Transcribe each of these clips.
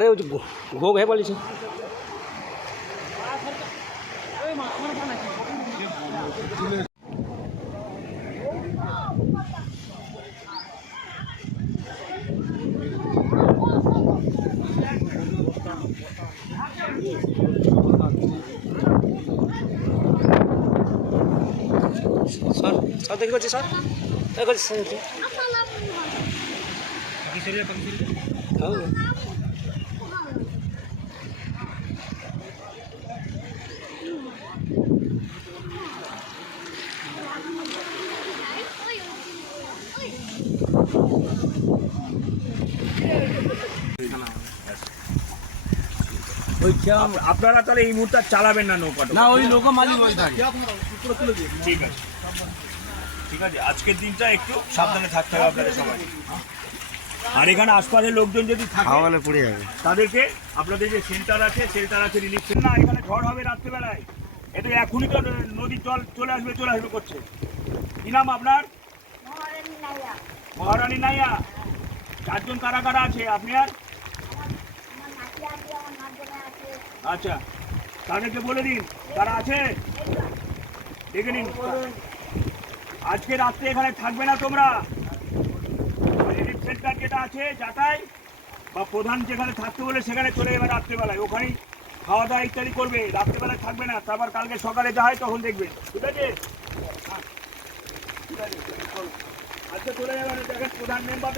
अरे घोग है बोली सर सर देखिए सर देखो सर हाँ আপনারা তাহলে এই মুহূর্তে চালাবেন না নৌকাটা? না, ওই নৌকা মালিক ওই থাকে। ঠিক আছে, ঠিক আছে। আজকের দিনটা একটু সাবধানে থাকতে হবে আপনাদের সবাই। আর এখানে আশপাশের লোকজন যদি থাকে পড়ে যাবে তাদেরকে আপনাদের যে শেল্টার আছে রিলিফ না, এখানে ঝড় হবে রাত্রেবেলায়, এটা এখনই তো নদীর জল চলে আসবে করছে। কি নাম আপনার? মহারানী নাইয়া। চারজন কারা কারা আছে আপনি? আর আচ্ছা, তাদেরকে বলে দিন কারা আছে, দেখে নিন। আজকে রাত্রে এখানে থাকবে না তোমরা। রিলিফ সেন্টার যেটা আছে যাতাই বা প্রধান যেখানে থাকতে বলে সেখানে চলে যাবে রাত্রেবেলায়, ওখানেই খাওয়া দাওয়া ইত্যাদি করবে, রাত্রেবেলায় থাকবে না। তারপর কালকে সকালে যা হয় তখন দেখবে, ঠিক আছে? ঠিক আছে, আজকে চলে যাবে। দেখেন প্রধান মেম্বার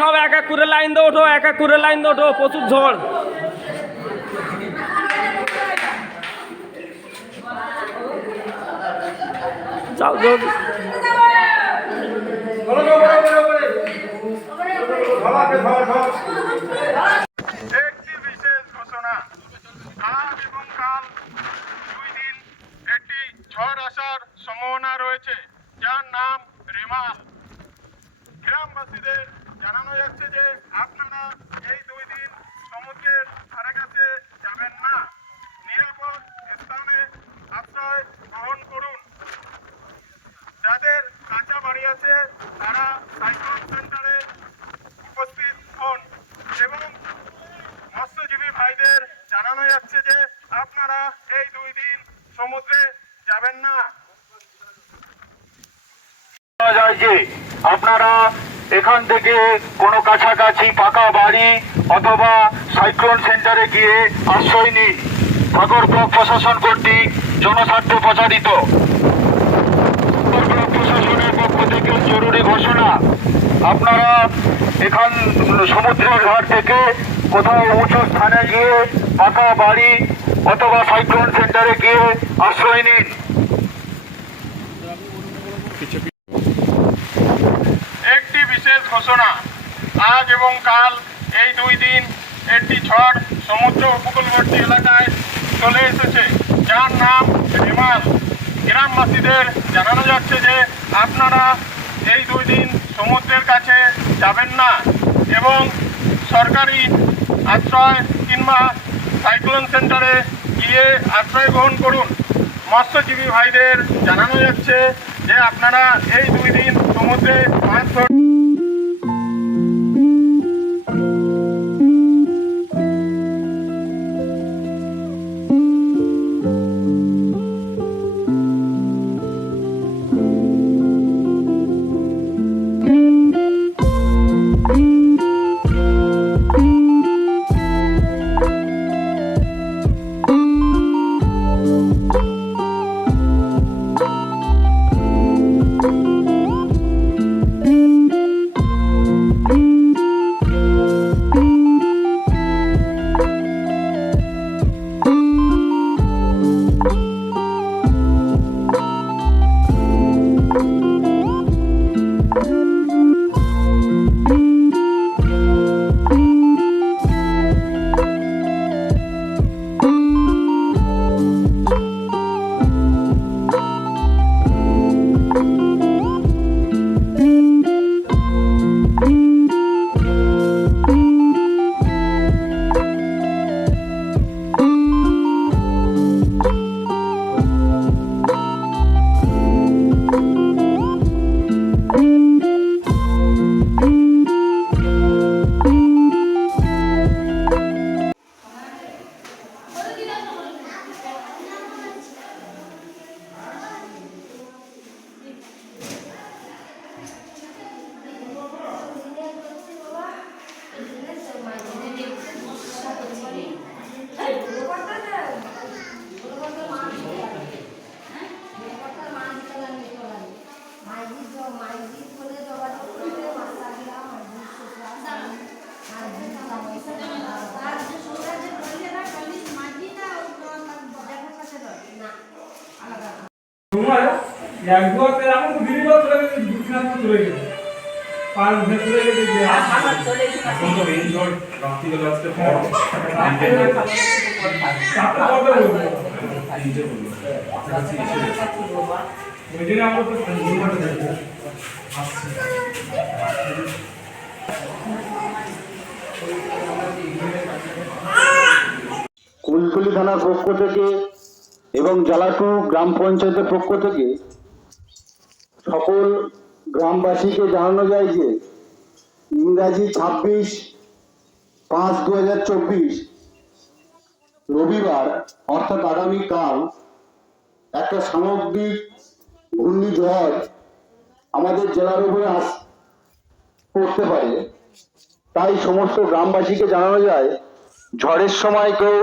সব এক এক করে লাইন দিয়ে ওঠো, এক এক করে লাইন দিয়ে ওঠো, প্রচুর ঝড়। যাও জলদি। একটি বিশেষ ঘোষণা, আজ এবং কাল 2 দিন একটি ঝড় আসার সম্ভাবনা রয়েছে, যার নাম রেমাল। গ্রামবাসীদের জানানো যাচ্ছে যে আপনারা এই 2 দিন সমুদ্রের ধারে কাছে যাবেন না, নিরাপদ স্থানে আশ্রয় গ্রহণ করুন। যাদের কাঁচা বাড়ি আছে তারা সাইক্লোন সেন্টারে উপস্থিত হন এবং মৎস্যজীবী ভাইদের জানানো যাচ্ছে যে আপনারা এই 2 দিন সমুদ্রে যাবেন না। যায় যে আপনারা এখান থেকে কোনো কাছাকাছি পাকা বাড়ি অথবা সাইক্লোন সেন্টারে গিয়ে আশ্রয় নিন। সাগর ব্লক প্রশাসন কর্তৃক জনস্বার্থে প্রচারিত। ব্লক প্রশাসনের পক্ষ থেকে জরুরি ঘোষণা, আপনারা এখান সমুদ্রের ঘাট থেকে কোথাও উঁচু স্থানে গিয়ে পাকা বাড়ি অথবা সাইক্লোন সেন্টারে গিয়ে আশ্রয় নিন। একটি বিশেষ ঘোষণা, আজ এবং কাল এই 2 দিন একটি ঝড় সমুদ্র উপকূলবর্তী এলাকায় চলে এসেছে, যার নাম রেমাল। গ্রামবাসীদের জানানো যাচ্ছে যে আপনারা এই 2 দিন সমুদ্রের কাছে যাবেন না এবং সরকারি আশ্রয় কিংবা সাইক্লোন সেন্টারে গিয়ে আশ্রয় গ্রহণ করুন। মৎস্যজীবী ভাইদের জানানো যাচ্ছে যে আপনারা এই 2 দিন সমুদ্রে মাছ তোমার এক দুয়াতে এখন তো দিদি বল চলে গেছে, দুদিন চলে গেছে, 5 দিন চলে গেছে যে এখন তো রেঞ্জ হল রাত্রিবেলা আসতে পড়ো সাথে কবে বলবো তিনটে বলবো আপনার কাছে এসে ওই দিন আমরা তো দুবার দেখবো আসছে কুলতলি থানার পক্ষ থেকে এবং জালাটু গ্রাম পঞ্চায়েতের পক্ষ থেকে সকল গ্রামবাসীকে জানানো যায় যে ইংরাজি 26/5/2024 রবিবার অর্থাৎ আগামীকাল একটা সামগ্রিক ঘূর্ণিঝড় আমাদের জেলার উপরে পড়তে পারে। তাই সমস্ত গ্রামবাসীকে জানানো যায় ঝড়ের সময় কেউ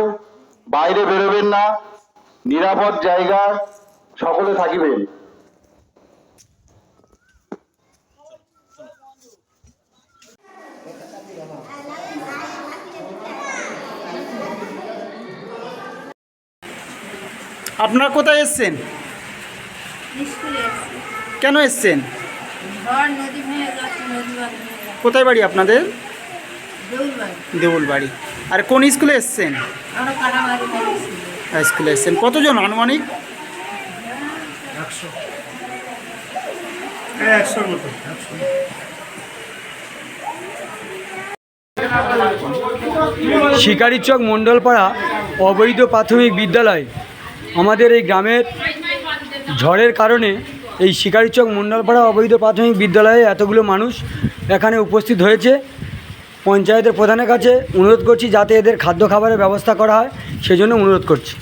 বাইরে বেরোবেন না, নিরাপদ জায়গা সকলে থাকিবেন। আপনারা কোথায় এসছেন? স্কুলে এসেছি। কেন এসছেন? ঝড় নদী ভেঙে যাচ্ছে, নদী বাঁধ ভেঙে যাচ্ছে। কোথায় বাড়ি আপনাদের? দেউলবাড়ি। দেউল বাড়ি। আর কোন স্কুলে এসছেন? আমরা কাটামারি স্কুলে। স্কুলে এসছেন। কতজন আনুমানিক? 100 মতো। শিকারিচক মণ্ডলপাড়া অবৈধ প্রাথমিক বিদ্যালয়। আমাদের এই গ্রামের ঝড়ের কারণে এই শিকারিচক মণ্ডলপাড়া অবৈধ প্রাথমিক বিদ্যালয়ে এতগুলো মানুষ এখানে উপস্থিত হয়েছে। পঞ্চায়েতের প্রধানের কাছে অনুরোধ করছি যাতে এদের খাদ্য খাবারের ব্যবস্থা করা হয়, সেজন্য অনুরোধ করছি।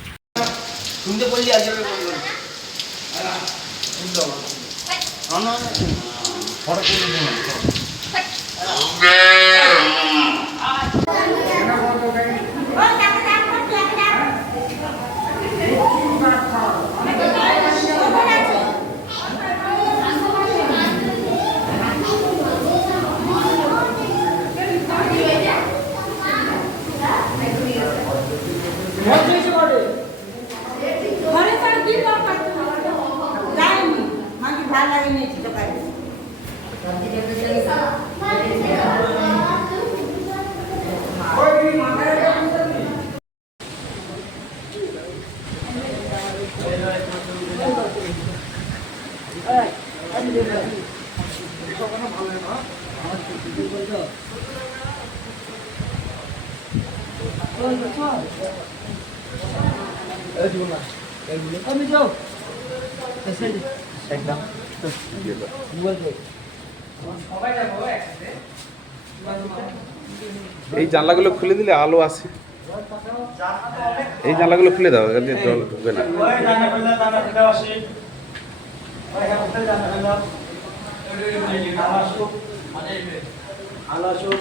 এই জানলাগুলো খুলে দিলে আলো আসে। এই জানলাগুলো খুলে দাও, এখানে জল ঢুকবে না। আলাসো